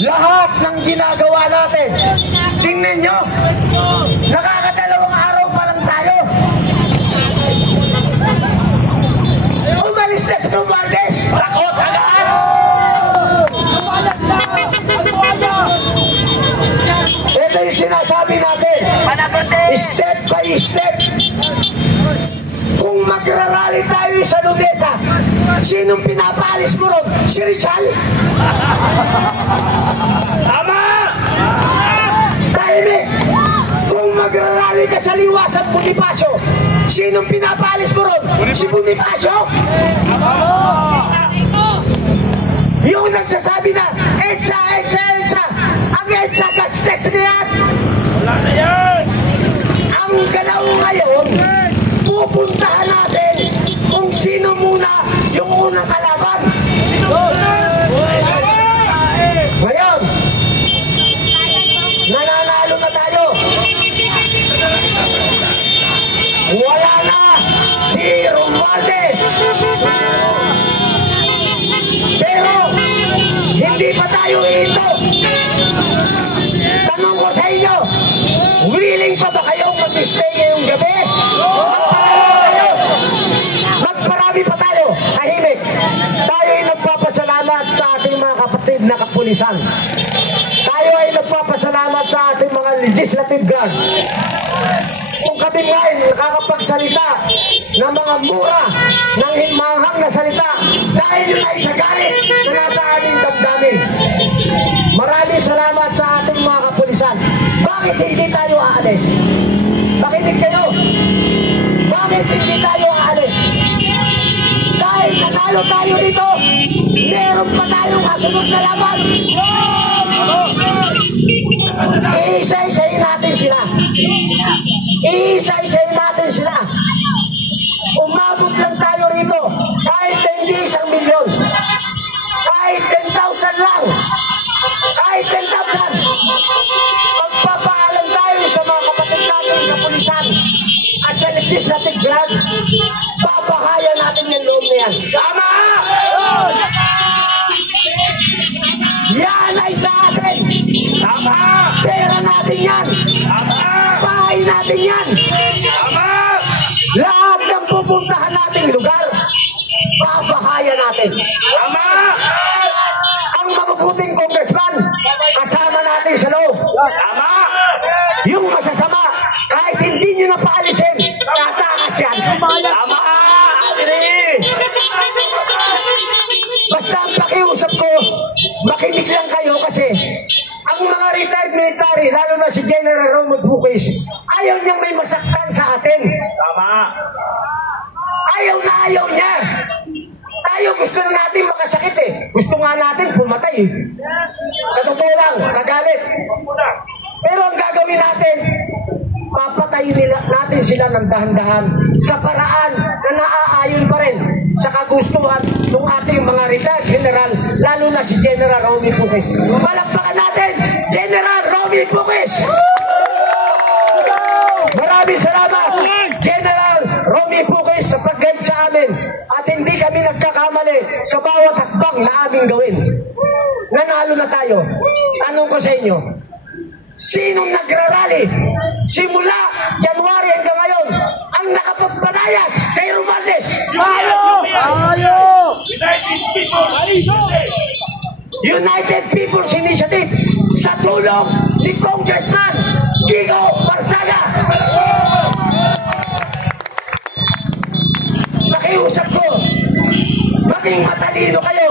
lahat ng ginagawa natin. Tingnan nyo, nakakadalawang araw pa lang tayo. Umalis na sa Romualdez. Takot agad. Ito yung sinasabi natin. Step by step. Kung magrarally tayo sa Luneta, sinong pinapaalis mo ron? Si Rizal? Tama! Tahimik! Kung magrarally ka sa Liwasan Bonifacio, sinong pinapaalis mo ron? Si Bonifacio? Yung nagsasabi na, EDSA, EDSA, EDSA! Ang EDSA, gastes na yan! Wala na yan! Ang galaw ngayon, pupuntahan natin kung sino muna yung unang kalaban. Ngayon, nananalo na tayo. Wala na si Romualdez. Pero, hindi pa tayo ito. Tanong ko sa inyo, willing pa ba kayong mag-stay ngayong gabi? Magparami pa tayo. Tahimik. Tayo ay nagpapasalamat sa ating mga kapatid na kapulisan. Tayo ay nagpapasalamat sa ating mga legislative guard. Kung kami ngayon nakakapagsalita ng mga mura, ng hinmahang na salita, dahil yun ay sa galit na nasa aming damdamin. Maraming salamat sa ating mga kapulisan. Bakit hindi tayo aalis? Makinig kayo. Bakit hindi tayo aalis? Dahil nanalo tayo dito, meron pa tayong kasunod na laban. Iisa-isayin natin sila. Iisa-isayin natin sila. Umabot lang tayo rito, kahit hindi 1 milyon, kahit 10,000 lang, kahit 10,000. Magpapaalam tayo sa mga kapatid natin ng kapulisan at sa legislative grant. Papahaya natin yung loob na yan. Tama! Yan ay sa atin. Tama! Pera natin yan. Tama! Bahay natin yan. Tama! Lahat ng pupuntahan nating lugar, papahaya natin. Tama! Ang mabubuting congressman, kasama natin sa loob. Tama! Yung masasama, kahit hindi nyo na paalisin, tatakas yan. Tama! Basta ang pakiusap ko, makinig lang kayo kasi ang mga retired military, lalo na si General Romeo Buquis, ayaw niyang may masaktan sa atin. Tama. Ayaw na ayaw niya. Tayo gusto na natin makasakit eh. Gusto nga natin pumatay eh. Sa totoo lang, sa galit. Pero ang gagawin natin, papatayin natin sila ng dahan-dahan sa paraan na naaayon pa rin sa kagustuhan ng ating mga retired general, lalo na si General Romeo Buquis. Palakpakan natin, General Romeo Buquis! Maraming salamat, General Romeo Buquis, sa pag-guide sa amin at hindi kami nagkakamali sa bawat hakbang na aming gawin. Nanalo na tayo. Tanong ko sa inyo, sinong nagrarally simula January hanggang ngayon ang nakapagpanayas kay Romualdez? Tayo! Tayo! United People's Initiative sa tulong ni Congressman Kiko Barsaga. Nakiusap ko, maging matalino kayo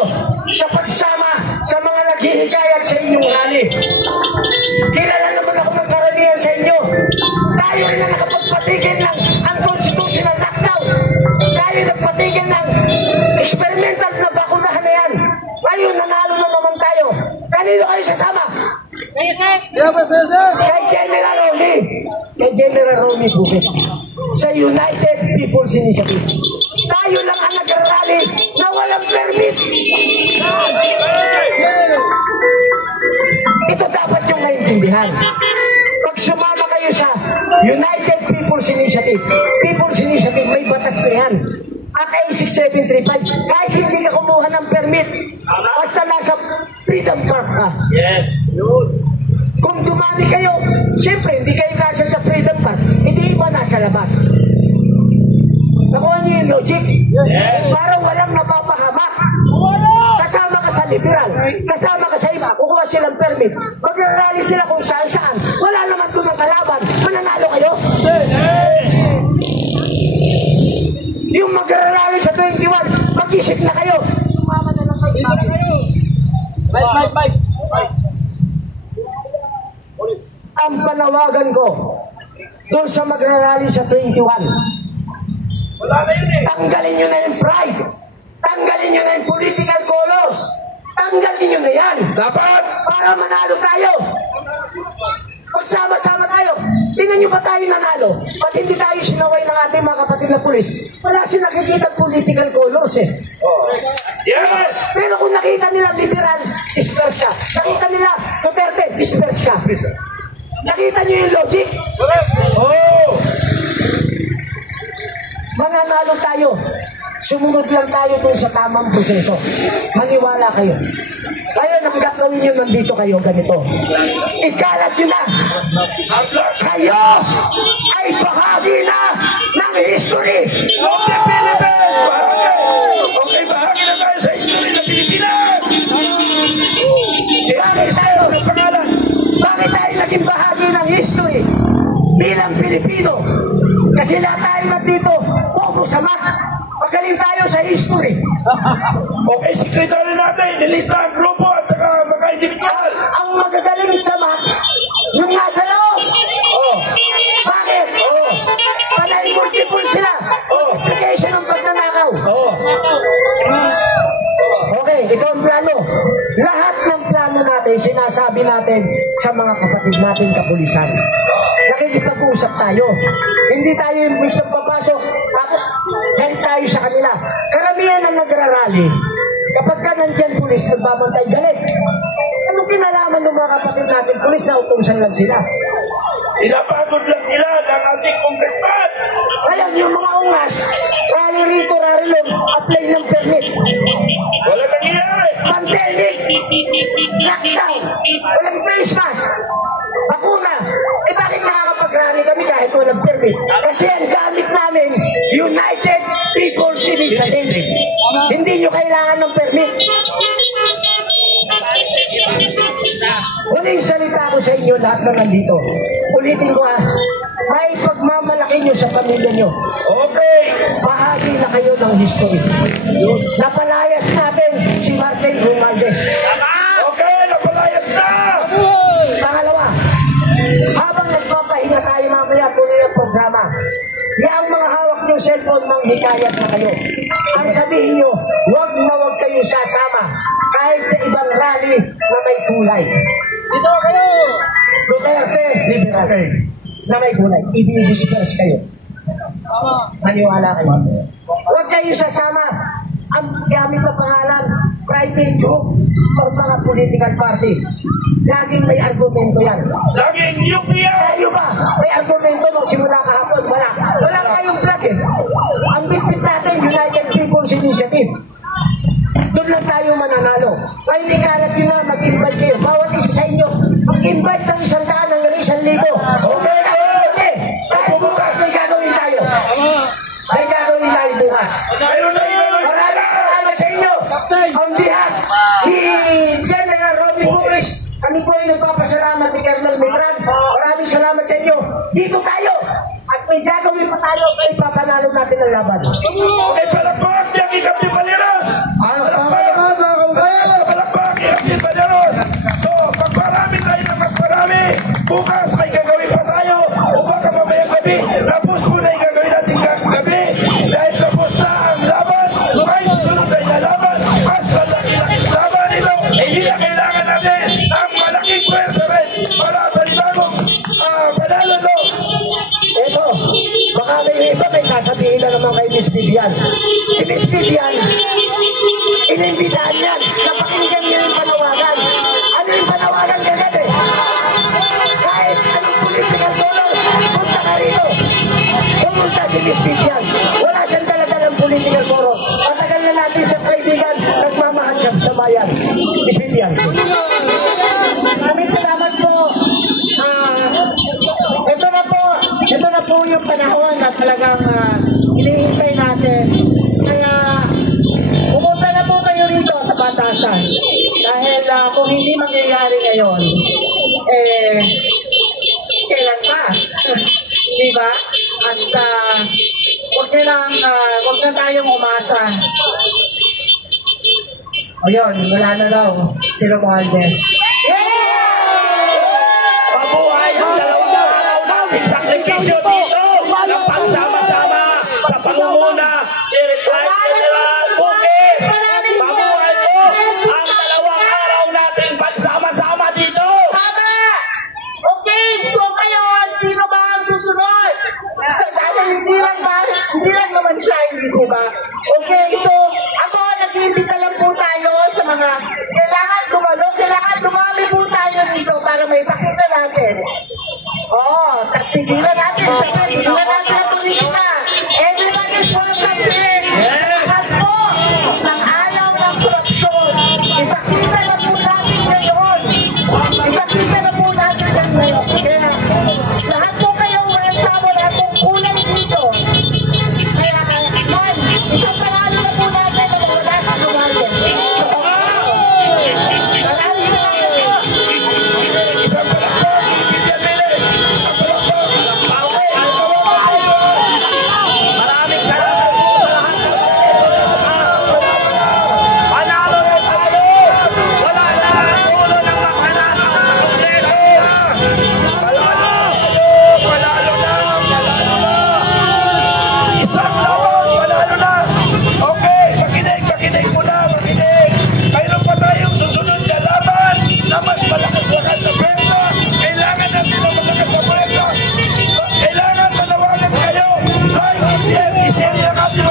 sa pagsama sa mga naghihikayat sa inyong rally. Kilala naman ako ng karamihan sa inyo. Tayo rin na nakapagpatigil ng unconstitutional lockdown. Tayo nagpatigil ng experimental na bakunahan na yan. Ngayon, nanalo na naman tayo. Kanino kayo sasama? Kay General Romeo. Kay General Romeo Buquis. Sa United People's Initiative. Tayo lang ang nag-rally na walang permit. Ito dapat yung maintindihan. Pag sumama kayo sa United People's Initiative, may batas na yan. At A6735, kahit hindi ka kumuha ng permit, basta nasa Freedom Park ka. Yes. Kung dumami kayo, siyempre, hindi kayo kasya sa Freedom Park, hindi iba nasa labas. Nakuha niyo yung logic? Yes. Parang walang napapahamak. Sasama ka sa liberal, sasama ka sa iba, kukuha silang permit, magrarally sila kung saan-saan, wala naman doon ang kalaban, mananalo kayo? Yung magrarally sa 21, mag-isip na kayo. Sumama na lang kayo. Bye. Ang panawagan ko doon sa magrarally sa 21, tanggalin nyo na yung pride. Tanggalin nyo na yung political colors. Tanggalin nyo na yan. Dapat! Para manalo tayo. Magsama-sama tayo. Tingnan nyo ba tayo nanalo? Ba't hindi tayo sinaway ng ating mga kapatid na pulis? Wala siya nakikita political colors eh. Yes! Pero kung nakita nila liberal, disperse ka. Nakita nila Duterte, disperse ka. Nakita nyo yung logic? Mananalo tayo. Sumunod lang tayo dun sa tamang proseso. Maniwala kayo. Kaya nang gagawin nyo nandito kayo ganito. Ikalat nyo na. Kayo ay bahagi na ng history. Okay, Pilipinas! Okay, bahagi na tayo sa history ng Pilipinas! Bakit tayo? Bakit tayo naging bahagi ng history bilang Pilipino? Kasi lahat tayo nandito, bobo sa mat. Magaling tayo sa history. Okay, sekretary natin, nilista ang grupo at saka mga individual. Ang magagaling sa mat, yung nasa loob. Bakit? Panay multiple sila. Application ng pagnanakaw. Okay, ito ang plano. Lahat ng plano natin, sinasabi natin sa mga kapatid natin kapulisan. Nakikipag-usap tayo. Hindi tayo yung gusto papasok, tapos galit tayo sa kanila. Karamihan ang nagrarally, kapag ka nandyan pulis, nagbabantay, galit. Anong kinalaman ng mga kapatid natin, pulis na utusan lang sila? Pinapagod lang sila ng ating congressman. Kaya yung mga ungas, rally rito, rally long, apply ng permit. Wala nangyayari. Pandemic, lockdown, walang face mask, bakuna. Eh bakit nakakapag-rally kami kahit walang permit? Kasi ang gamit namin, United People's Initiative. Hindi nyo kailangan ng permit. Huling salita ko sa inyo lahat na nandito. Ulitin ko may pagmamalaki nyo sa pamilya nyo. Okay. Bahagi na kayo ng history. Napalayas natin si Martin Romualdez. Okay, napalayas na! Pangalawa, habang nagpapahinga tayo mamaya tuloy ang programa, ang mga hawak nyo cellphone, manghikayat na kayo. Ang sabihin nyo, wag na wag kayong sasama kahit sa ibang rally na may kulay. Dito kayo! Duterte, liberal. Na may kulay. I-disperse kayo. Maniwala kayo. Huwag kayong sasama. Ang gamit na pangalan, private group o mga political party. Laging may argumento yan. Laging UPI! Tayo ba? May argumento nung simula kahapon? Wala. Wala tayong plug eh. Ang bitbit natin, United People's Initiative. Doon lang tayo mananalo. May nikalat yun na, mag-invite kayo. Bawat isa sa inyo, mag-invite ng 100 hanggang 1,000. Okay na. Okay. Dahil bukas may gagawin tayo. May gagawin tayo bukas. Maraming salamat sa inyo. On behalf ni General Robby Bucris, kami po ay nagpapasalamat ni Colonel Mitran. Maraming salamat sa inyo. Dito tayo. At may gagawin pa tayo ay papanalo natin ang laban. Okay, palakpak yung Ikapti Paliros! Palakpak yung Ikapti Paliros! So, magparami tayo ng magparami. Bukas may gagawin pa tayo. O baka mamayang gabi. Tapos muna yung gagawin natin gabi. Dahil tapos na ang laban. May susunod tayo na laban. Mas malaki-laki laban ito. Hindi na kailangan natin ang malaking pwersa rin para balibagong panalo to. Ito, baka may iba may sasabihin na naman kay Miss Vivian. Si Miss Vivian, inimbitahan yan, napakinggan niya yung panawagan. Ano yung panawagan kagabi? Kahit anong political color, punta ka rito. Pumunta si Miss Vivian. Wala siyang talaga ng political color. Matagal na natin siyang kaibigan, nagmamahal siya sa bayan. Miss Vivian. hindi mangyayari ngayon, kailan pa? Di ba? At huwag na tayong umasa. O yun, wala na daw si Romualdez. Mabuhay ang dalawang araw nating sakripisyo dito ng pagsama-sama sa pangunguna ni Retired General Bukis. Mabuhay po ang dalawang araw nating pagsama-sama dito. Tama! Okay, so ngayon, sino ba ang susunod? Dahil hindi lang naman siya, hindi po ba? Okay, so ako, nag-iimbita lang po tayo sa mga kailangan dumami po tayo dito para may pakita natin. Tigilan natin, syempre, tigilan natin ang politika. Everyone is welcome here. Lahat po ng ayaw ng korupsyon. Ipakita na po natin ngayon. Kaya lahat po kayong welcome, wala pong kulang dito. Kaya man, isang panalo na po natin na wala sa Romualdez. Maraming salamat po. Isang palakpak, Gideon Miles. Isang palakpak. Maraming salamat po sa lahat ng panalo na tayo. Wala na ang ulo ng makanakaw sa Kongreso. Panalo na. Isang laban, panalo na. Okay, makinig muna, makinig. Mayroon pa tayong susunod na laban na mas malakas-lakas na pwesta. Kailangan natin ng malakas na pwesta. Kailangan manawagan kayo. I-share ang ating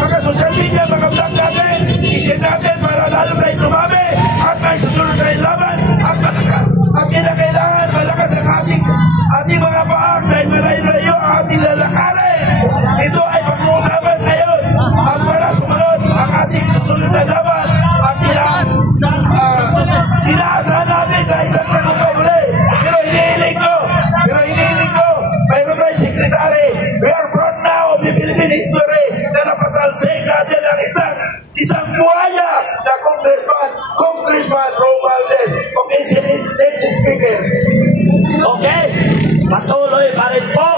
mga social media, mga vlog natin. I-share natin para lalo tayo tumami at may susunod na laban at malakas. At kailangan malakas ang ating mga paak dahil malayo ang ating lalakarin. Ito ay pag-uusapan ngayon at para sumunod ang ating susunod na laban at inaasahan namin na isang tagumpay uli. Pero hinihiling ko, mayroon tayong sekretary. We are proud now of the Philippine history na napatalsik natin ang isang buhaya na Congressman Romualdez. Okay, next speaker. Okay, patuloy pa rin po